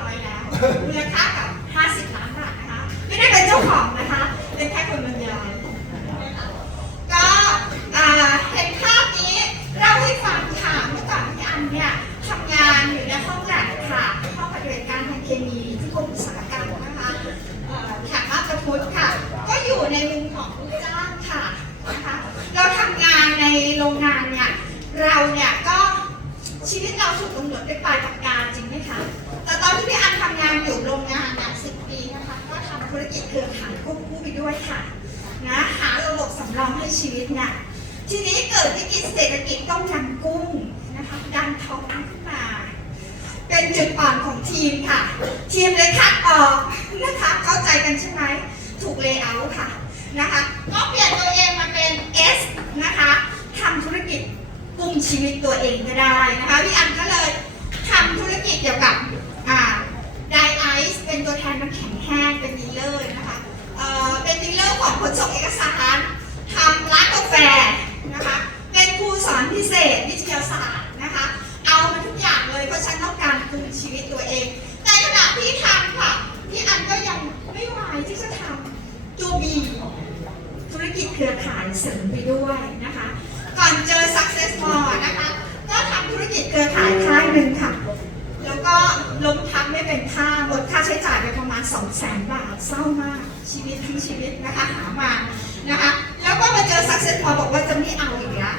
ร้อยแล้วมูลค่ากับ 50 ล้านบาทนะคะ ไม่ได้เป็นเจ้าของนะคะ เป็นแค่คนบรรยายก็เห็นภาพนี้เล่าให้ฟังค่ะเมื่อก่อนที่อันเนี่ยทำงานอยู่ในห้องแลบค่ะห้องปฏิบัติการทางเคมีที่กรมอุตสาหกรรมนะคะแถบมาตรพุทธค่ะ ก็อยู่ในมุมของลูกจ้างค่ะนะคะ เราทำงานในโรงงานเนี่ยเราเนี่ยก็ชีวิตเราถูกกำหนดด้วยปลายปากกาจริงไหมคะ แต่ตอนที่พี่อันทำงานอยู่โรงงานนักสิบปีนะคะ ก็ทำธุรกิจเครือข่ายควบคู่ไปด้วยค่ะนะหาระบบสำรองให้ชีวิตน่ะทีนี้เกิดวิกฤตเศรษฐกิจต้องยำกุ้งนะคะดันท้องขึ้นมา เป็นจุดอ่อนของทีมค่ะ ทีมเลยคัดออกนะคะเข้าใจกันใช่ไหมถูกเลเยอร์ค่ะนะคะก็เปลี่ยนตัวเองมาเป็น S นะคะทำธุรกิจกุ้งชีวิตตัวเองก็ได้นะคะพี่อันก็เลยทำธุรกิจเกี่ยวกับ ไดไอซ์เป็นตัวแทนน้ำแข็งแห้งเป็นดีลเลอร์นะคะเป็นดีลเลอร์ของขนส่งเอกสารทำร้านกาแฟนะคะเป็นครูสอนพิเศษวิทยาศาสตร์นะคะเอามาทุกอย่างเลยเพราะฉันต้องการคืนชีวิตตัวเอง แต่ขณะที่ทำค่ะ แสนบาทเศร้ามากชีวิตทั้งชีวิตนะคะหามานะคะแล้วก็มาเจอซักเซนพอบอกว่าจะไม่เอาอีกแล้ว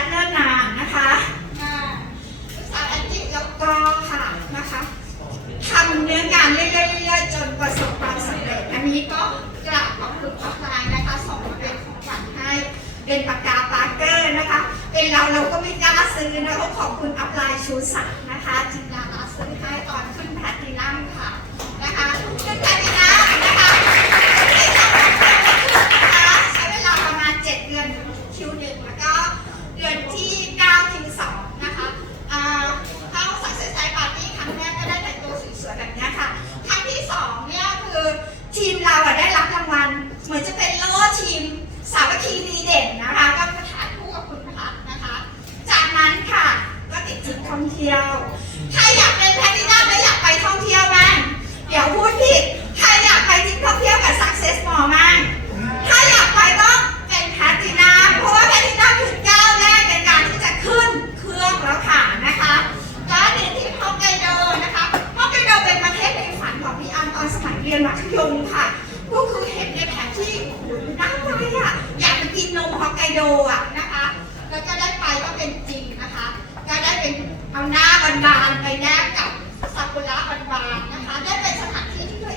แม่เป็นแพทเนอร์นานนะคะอ่าลูกสาวแอนตี้แล้วก็ค่ะนะคะทำเนื้องานเรื่อยๆจนประสบความสำเร็จ อันนี้ก็กราบขอบคุณออฟไลน์นะคะส่งมาเป็นของขวัญให้เป็นปากกาปาร์เกอร์นะคะ เป็นเราเราก็ไม่กล้าซื้อนะก็ขอบคุณอัพไลน์ชูศักดิ์นะคะจินดา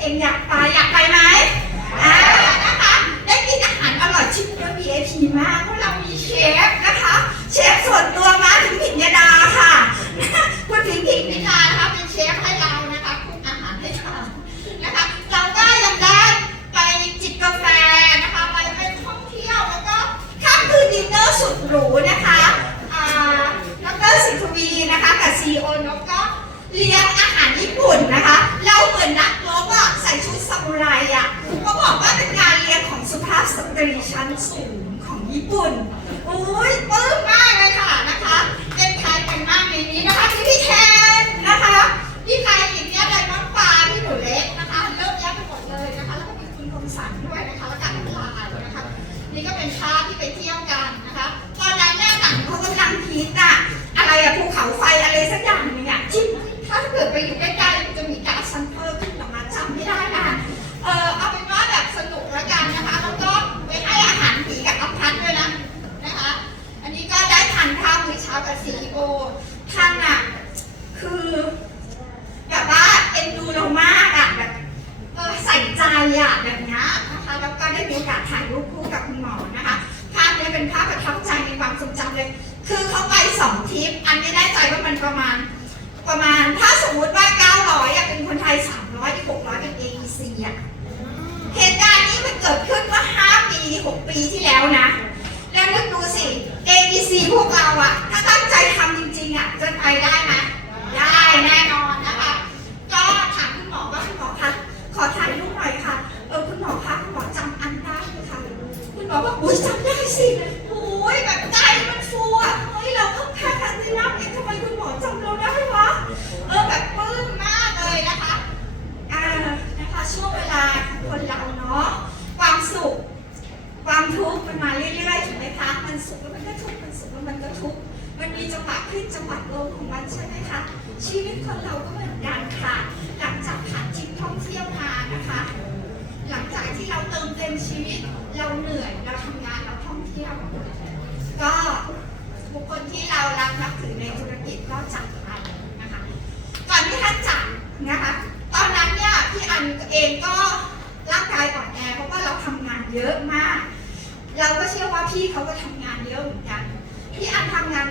เองอยากไปอยากไปไหมอ่านะคะได้กินอาหารอร่อยชิ้นเนื้อ VIP มากเพราะเรามีเชฟนะคะ เชฟส่วนตัวมาถึงผิญญาดาค่ะ คุณผิงผิงพิธานะคะเป็นเชฟให้เรานะคะคุกอาหารให้เรานะคะ เราก็ยังได้ไปจิบกาแฟนะคะ ไปเป็นท่องเที่ยวแล้วก็ค่ำคืนดินเนอร์สุดหรูนะคะอ่าดรสิทธวีนะคะกับซีโอนกก็เลี้ยงอาหารญี่ปุ่นนะคะ เราเหมือนนักรบอะใส่ชุดซามูไรอะก็บอกว่าเป็นการเลี้ยงของสุภาพสตรี ชั้นสูงของญี่ปุ่น อุ้ยปลื้ม ได้มีโอกาสถ่ายรูปคู่กับคุณหมอนะคะ ภาพนี้เป็นภาพประทับใจในความทรงจำเลย คือเขาไปสองทริป อันไม่แน่ใจว่ามันประมาณ ประมาณถ้าสมมติว่า 900อะเป็นคนไทย 300ที่600เป็น AEC อะเหตุการณ์นี้มันเกิดขึ้นเมื่อ5ปี 6 ปีที่แล้วนะ แล้วนึกดูสิ ABC พวกเราอะถ้าตั้งใจทำจริงๆอะจะไปได้ไหมได้แน่นอนนะคะ ก็ถามคุณหมอว่าคุณหมอคะขอถ่ายรูปหน่อยค่ะ ออคุณหมอคะคุณหมอจำอันได้ไหมคะคุณหมอบอกอุ้ยจำได้สิโอ้ยแบบใจมันฟูอะเฮ้ยเราเข้าแค่ทันทีนับเองทำไมคุณหมอจำเราได้วะ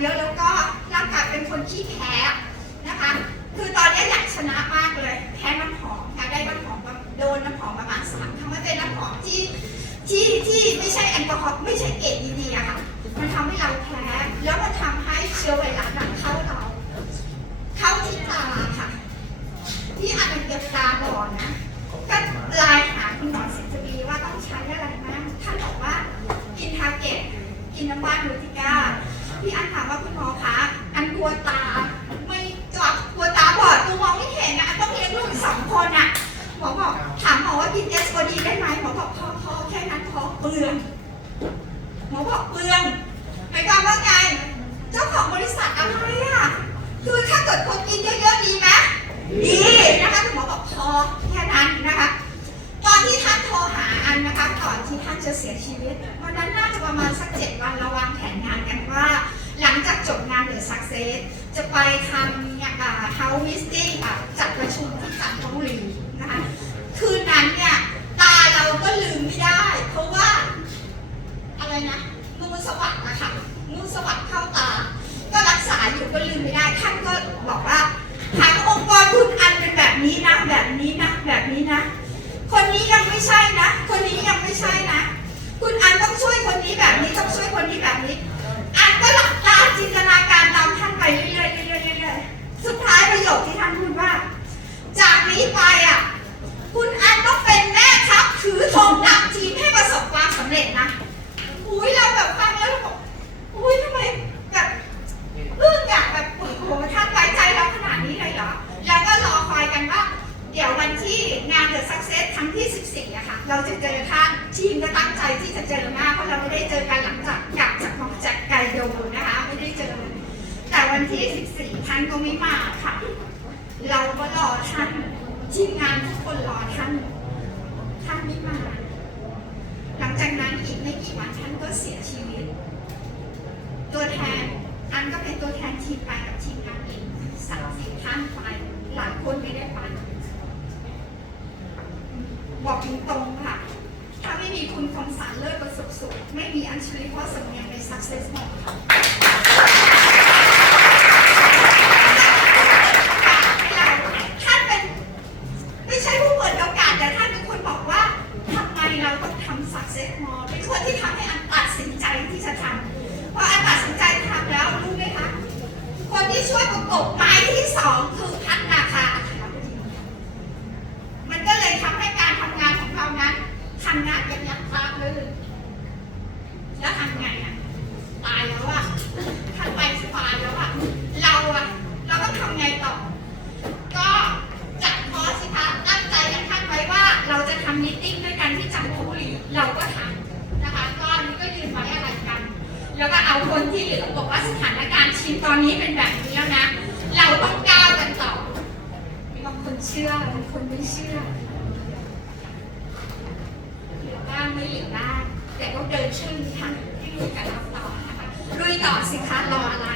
เยอะแล้วก็ร่างกายเป็นคนขี้แพ้นะคะ คือตอนนี้อยากชนะมากเลยแพ้น้ำหอมค่ะได้น้ำหอมโดนน้ำหอมประมาณสามครั้งมันเป็นน้ำหอมที่ที่ที่ไม่ใช่แอลกอฮอล์ไม่ใช่เกรดดีๆอะค่ะมันทำให้เราแพ้แล้วมันทำให้เชื้อไวรัสเข้าเรา เข้าที่ตาค่ะที่อันเป็นเกือบตาบอดนะก็ไลน์หาคุณหมอสิทธิ์บีว่าต้องใช้อะไรบ้างท่านบอกว่ากินทาเก็ตกินน้ำว่านลูติก้า พี่อันถามว่าคุณหมอคะ อันกลัวตา ไม่จอดกลัวตาบอดตัวมองไม่เห็นนะอันต้องเลี้ยงลูกสองคนอะหมอบอกถามหมอว่ากินเอสโอดีได้ไหมหมอบอกพอพอแค่นั้นพอเปลือง หมอบอกเปลืองหมายความว่าไง เจ้าของบริษัทอะไรอะ คือถ้าเกิดคนกินเยอะๆดีไหมดีนะคะคุณหมอบอกพอแค่นั้นนะคะ ตอน ที่ท่านโทรหาอันนะคะก่อนที่ท่านจะเสียชีวิตวันนั้นน่าจะประมาณสักเจ็ดวันเราวางแผนงานกันว่า หลังจากจบงานเดอะสักเซสจะไปทำเฮาส์วิสติ้งจัดประชุมที่จันทบุรีนะคะ คืนนั้นเนี่ยตาเราก็ลืมไม่ได้ เพราะว่า อะไรนะงูสวัสด์นะคะงูสวัสด์เข้าตา ก็รักษาอยู่ก็ลืมไม่ได้ ท่านก็บอกว่าทางองค์กรคุณอันเป็นแบบนี้นะ แบบนี้นะ แบบนี้นะ ค นนี้ยังไม่ใช่นะ คนนี้ยังไม่ใช่นะ คุณอันต้องช่วยคนนี้แบบนี้ต้องช่วยคนนี้แบบนี้ อันก็หลับตาจินตนาการตามท่านไปเรื่อยๆเรื่อยๆเรื่อยๆสุดท้ายประโยคที่ท่านพูดว่า จากนี้ไปอะ คุณอันต้องเป็นแม่ทัพถือธงนำทีมให้ประสบความสำเร็จนะอุ้ยเราแบบฟังแล้วเราบอกอุ้ยทำไมแบบอึ้งอะแบบโอ้โหท่านไว้ใจเราขนาดนี้เลยเหรอแล้วก็รอคอยกันว่า เดี๋ยววันที่งานเดอะซักเซสครั้งที่ 14อะค่ะเราจะเจอท่านทีมก็ตั้งใจที่จะเจอหน้าเพราะเราไม่ได้เจอกันหลังจากกลับจากของแจ็คไกโดนะคะ ไม่ได้เจอ แต่วันที่ 14 ท่านก็ไม่มาค่ะ เราก็รอท่านทีมงานทุกคนรอท่าน ท่านไม่มา หลังจากนั้นอีกไม่กี่วันท่านก็เสียชีวิต ตัวแทน อันก็เป็นตัวแทนทีมไปกับทีมงานเองสามสี่ท่านไป หลายคนไม่ได้ไป บอกตรงๆค่ะ ถ้าไม่มีคุณคมสารเลิศประสบสุข ไม่มีอัญชลีพ่อสำเนียงใน success mode ค่ะท่านเป็น ไม่ใช่ผู้เปิดโอกาสแต่ท่านเป็นคนบอกว่าทำไมเราต้องทำ success mode เป็นคนที่ทำให้อันตัดสินใจที่จะทำพออันตัดสินใจทำแล้วรู้ไหมคะ คนที่ช่วยประกบไม้ที่สองคือพัฒนาคาค่ะ มันก็เลยทำให้การทำงานของเรานั้นทำงานกันอย่างราบรื่นแล้วทำไงอะ ตายแล้วอะท่านไปสบายแล้วอะ เราอะ เราต้องทำไงต่อ ก็จัดคอร์สสิคะตั้งใจกันท่านไว้ว่า เราจะทำมิทติ้งด้วยกันที่จันทบุรีเราก็ทำนะคะ ก็อันนี้ก็ยืนไว้อะไรกัน แล้วก็เอาคนที่เหลือบอกว่าสถานการณ์ชีวิตตอนนี้เป็นแบบนี้แล้วนะ เราต้องก้าวกันต่อ มีบางคนเชื่อบางคนไม่เชื่อเหลือบ้างไม่เหลือบ้างแต่ก็เดินเชื่อมทางให้ลุยกันรับต่อนะคะลุยต่อสิคะรออะไร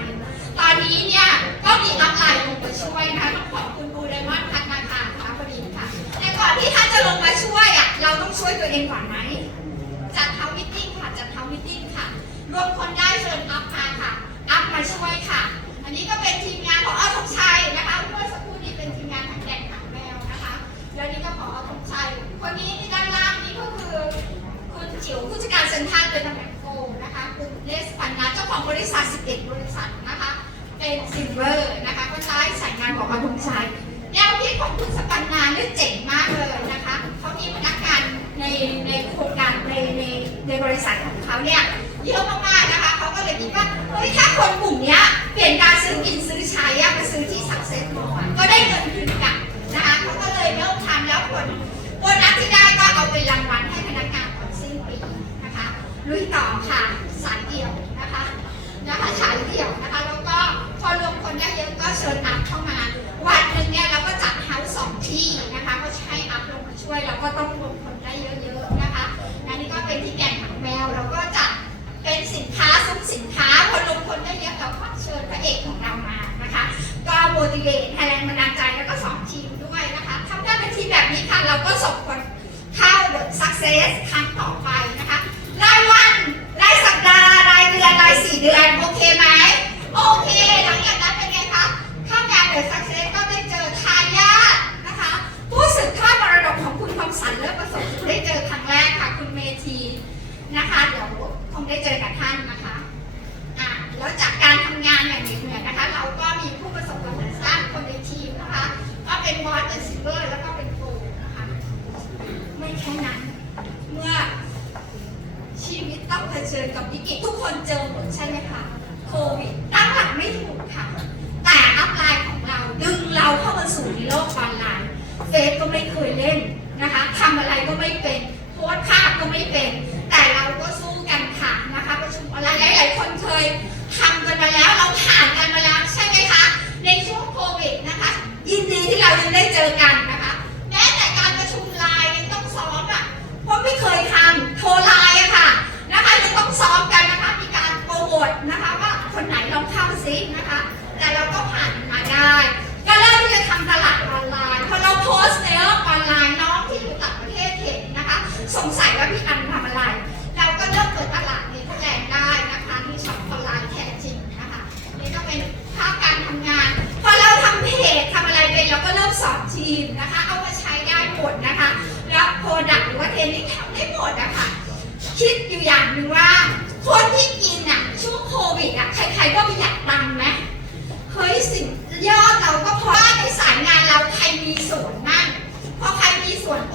ตอนนี้เนี่ยก็มีอัพไลน์ลงมาช่วยนะคะต้องขอบคุณบูไดมอนด์พัฒนาคารค่ะพอดีค่ะ แต่ก่อนที่ท่านจะลงมาช่วยอะเราต้องช่วยตัวเองก่อนไหมจัดเท้ามิทติ้งค่ะจัดเท้ามิทติ้งค่ะรวมคนได้เชิญอัพมาค่ะอัพมาช่วยค่ะ อันนี้ก็เป็นทีมงานของอาธงชัยนะคะ แล้วนี่ก็ขออาธงชัยคนนี้ที่ด้านล่างนี่ก็คือคุณจิ๋วผู้จัดการเซ็นทรัลเป็นตำแหน่งโกนะคะคุณเลสปันนาเจ้าของบริษัท 11 บริษัทนะคะ เป็นซิลเวอร์นะคะก็ใช้สายงานของอาธงชัยแนวคิดของคุณสปันนาเนี่ยเจ๋งมากเลยนะคะเขามีพนักงานในในโครงการในในในบริษัทของเขาเนี่ยเยอะมากๆนะคะเขาก็เลยคิดว่าเฮ้ยถ้าคนกลุ่มนี้เปลี่ยนการซื้อกินซื้อใช้มาซื้อที่สักเซสมอก็ได้เงินคืนก ยเริ่มทำแล้วผลโบนัสที่ได้ก็เอาเป็นรางวัลให้พนักงานก่อนสิ้นปีนะคะลุยต่อค่ะสายเดียวนะคะนะคะสายเดี่ยวนะคะแล้วก็พอรวมคนได้เยอะก็เชิญอัพเข้ามา วันหนึ่งเนี่ยเราก็จัดเฮาส์สองที่นะคะก็ใช้อัพลงมาช่วยแล้วก็ต้องรวมคนได้เยอะ กิจทุกคนเจอหมดใช่ไหมคะ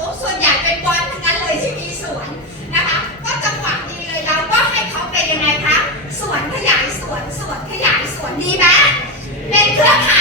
ปุ๊ส่วนใหญ่เป็นวัดทั้งนั้นเลยที่มีสวนนะคะ ก็จังหวะดีเลยเราก็ให้เขาไปยังไงคะสวนขยายสวนสวนขยายสวนดีไหมเป็นเครือข่าย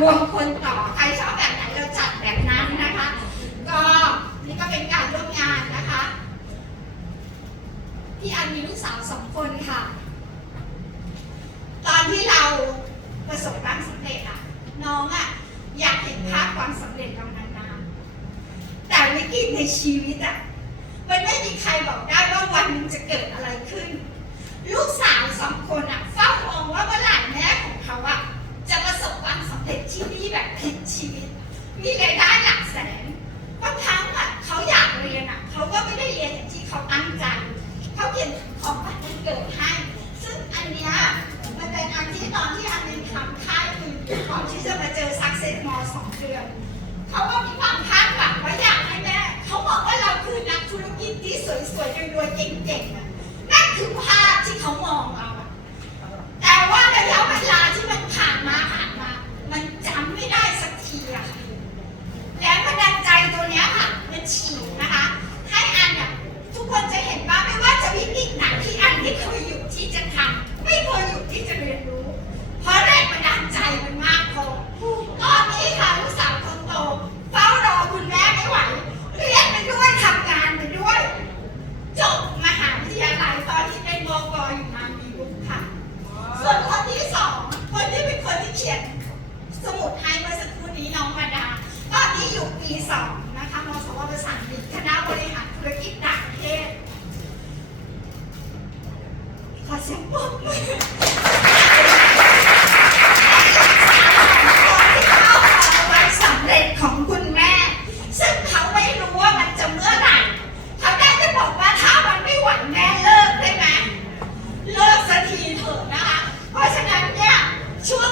Mua. เขาตั้งใจเขาเขียน หมื่นนะคะ เพราะฉะนั้นเนี่ยช่วง